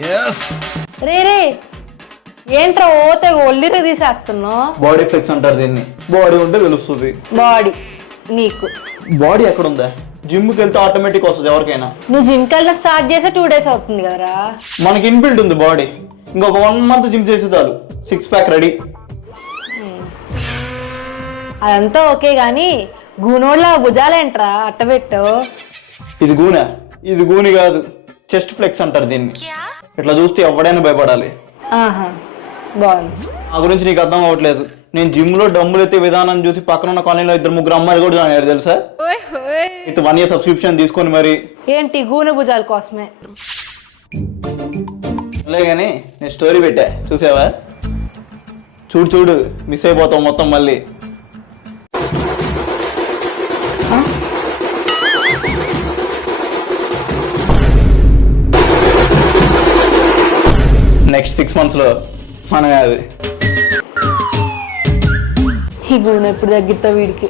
రే రే ఏంట్రా ఓతే ఒళ్ళిరు తీసేస్తున్నావు. Body flex అంటారు దీన్ని. బాడీ ఉంటే తెలుస్తుంది. బాడీ నీకు బాడీ ఎక్కడ ఉందా? జిమ్కి వెళ్తే ఆటోమేటిక్ వస్తుంది ఎవరికైనా. నువ్వు జిమ్కి వెళ్ళడం స్టార్ట్ చేసే 2 days అవుతుంది కదరా. మనకి ఇన్బిల్ట్ ఉంది బాడీ. ఇంకొక 1 month జిమ్ చేసే చాలు 6 pack రెడీ. అదంతా ఓకే గాని గూనోళ్ళ భుజాలేంట్రా అట్టబెట్టు. ఇది గూనె? ఇది గూని కాదు, చెస్ట్ ఫ్లెక్స్ అంటారు దీన్ని. ఇట్లా చూస్తే ఎవడైనా భయపడాలి. ఆహా బాగుంది. నా గురించి నీకు అర్థం అవ్వట్లేదు. నేను జిమ్ లో డమ్ములు ఎత్తే విధానం చూసి పక్కన ఉన్న కాలనీలో 2-3 అమ్మాయిలు కూడా జాయిన్ అయ్యారు తెలుసా. ఇది 1 year సబ్స్క్రిప్షన్ తీసుకొని మరి. ఏంటి గూనె భుజాల కోసమే? కానీ నేను స్టోరీ పెట్టా చూసావా? చూడు చూడు, మిస్ అయిపోతావు మొత్తం మళ్ళీ. నెక్స్ట్ 6 months లో మనమే అది. ఈ గూనె ఎప్పుడు తగ్గిస్తా వీడికి.